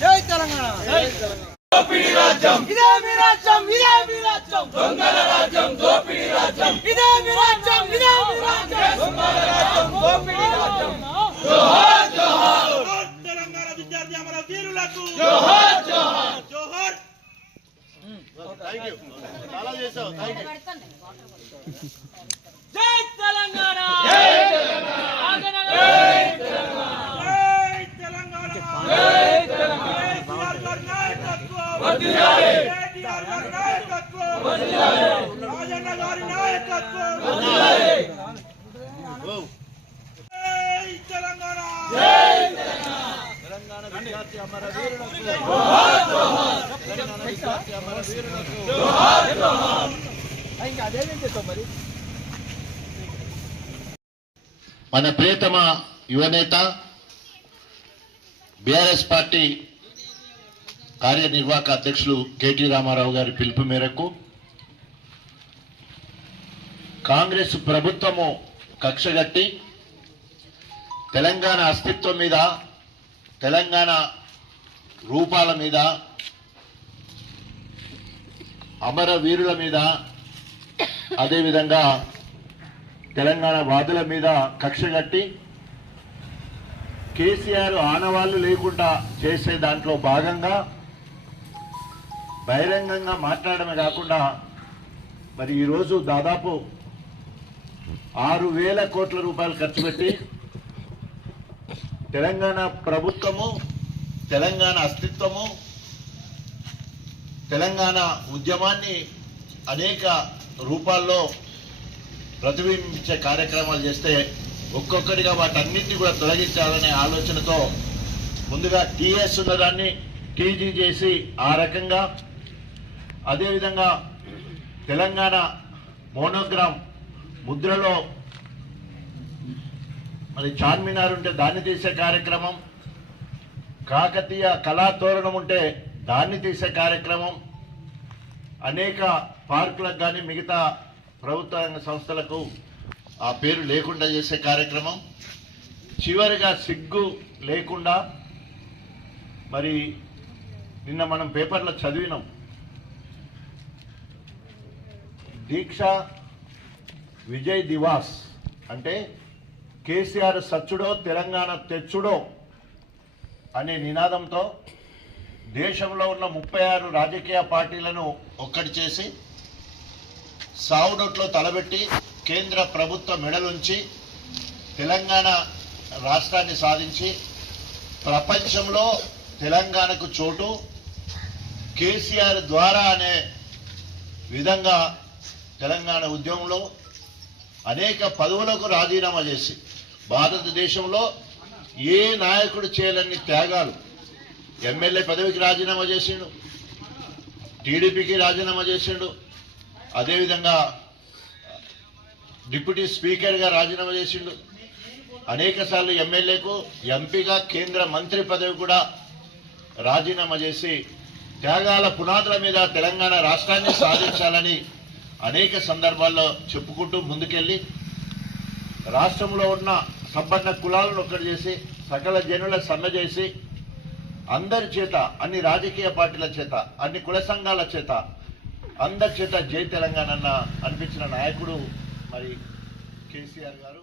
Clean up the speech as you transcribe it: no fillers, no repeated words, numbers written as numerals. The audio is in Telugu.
జై తెలంగాణ దోపిడీ రాజ్యం ఇదే మీ రాజ్యం ఇదే మీ రాజ్యం దొంగల రాజ్యం దోపిడీ రాజ్యం ఇదే మీ రాజ్యం ఇదే మీ రాజ్యం దొంగల రాజ్యం దోపిడీ రాజ్యం జోహార్ జోహార్ తెలంగాణ విద్యార్థి అమర వీరులకు జోహార్ జోహార్ జోహార్ థాంక్యూ చాలా చేశావు థాంక్యూ జై తెలంగాణ జై తెలంగాణ జై తెలంగాణ జై తెలంగాణ జై తెలంగాణ వర్ధిల్లాలి కేటీఆర్ గారి నాయకత్వం వర్ధిల్లాలి రాజన్న గారి నాయకత్వం వర్ధిల్లాలి జై తెలంగాణ జై తెలంగాణ విద్యార్థి అమర వీరులకు జోహార్ జోహార్ తెలంగాణ విద్యార్థి అమర వీరులకు జోహార్ జోహార్ ఇంకా అదేం చేస్తాం మరి మన ప్రియతమ యువనేత బీఆర్ఎస్ పార్టీ కార్యనిర్వాహక అధ్యక్షులు కేటీ రామారావు గారి పిలుపు మేరకు కాంగ్రెస్ ప్రభుత్వము కక్షగట్టి తెలంగాణ అస్తిత్వం మీద తెలంగాణ రూపాల మీద అమరవీరుల మీద అదేవిధంగా తెలంగాణ వాదుల మీద కక్షగట్టి కేసీఆర్ ఆనవాళ్లు లేకుండా చేసే దాంట్లో భాగంగా బహిరంగంగా మాట్లాడమే కాకుండా మరి ఈరోజు దాదాపు 6,000 కోట్ల రూపాయలు ఖర్చు పెట్టి తెలంగాణ ప్రభుత్వము తెలంగాణ అస్తిత్వము తెలంగాణ ఉద్యమాన్ని అనేక రూపాల్లో ప్రతిబింబించే కార్యక్రమాలు చేస్తే ఒక్కొక్కటిగా వాటన్నింటినీ కూడా తొలగించాలనే ఆలోచనతో ముందుగా టీఎస్ ఉన్నదాన్ని టీజీ చేసి ఆ రకంగా అదేవిధంగా తెలంగాణ మోనోగ్రామ్ ముద్రలో మరి చార్మినార్ ఉంటే దాన్ని తీసే కార్యక్రమం, కాకతీయ కళాతోరణం ఉంటే దాన్ని తీసే కార్యక్రమం, అనేక పార్కులకు కానీ మిగతా ప్రభుత్వ రంగ సంస్థలకు ఆ పేరు లేకుండా చేసే కార్యక్రమం, చివరిగా సిగ్గు లేకుండా మరి నిన్న మనం పేపర్లో చదివినాం, దీక్ష విజయ్ దివాస్ అంటే కేసీఆర్ సచ్చుడో తెలంగాణ తెచ్చుడో అనే నినాదంతో దేశంలో ఉన్న 36 రాజకీయ పార్టీలను ఒక్కటి చేసి సావునోట్లో తలబెట్టి కేంద్ర ప్రభుత్వ మెడలుంచి తెలంగాణ రాష్ట్రాన్ని సాధించి ప్రపంచంలో తెలంగాణకు చోటు కేసీఆర్ ద్వారా అనే విధంగా తెలంగాణ ఉద్యమంలో అనేక పదవులకు రాజీనామా చేసి భారతదేశంలో ఏ నాయకుడు చేయలేని త్యాగాలు, ఎమ్మెల్యే పదవికి రాజీనామా చేసిండు, టీడీపీకి రాజీనామా చేసిండు, అదేవిధంగా డిప్యూటీ స్పీకర్గా రాజీనామా చేసిండు, అనేక సార్లు ఎమ్మెల్యేకు ఎంపీగా కేంద్ర మంత్రి పదవి కూడా రాజీనామా చేసి త్యాగాల పునాదుల మీద తెలంగాణ రాష్ట్రాన్ని సాధించాలని అనేక సందర్భాల్లో చెప్పుకుంటూ ముందుకెళ్ళి రాష్ట్రంలో ఉన్న సంపన్న కులాలను ఒక్కటి చేసి సకల జనుల సమ్మె చేసి అందరి చేత, అన్ని రాజకీయ పార్టీల చేత, అన్ని కుల సంఘాల చేత, అందరి చేత జై తెలంగాణ అనిపించిన నాయకుడు మరి కేసీఆర్ గారు.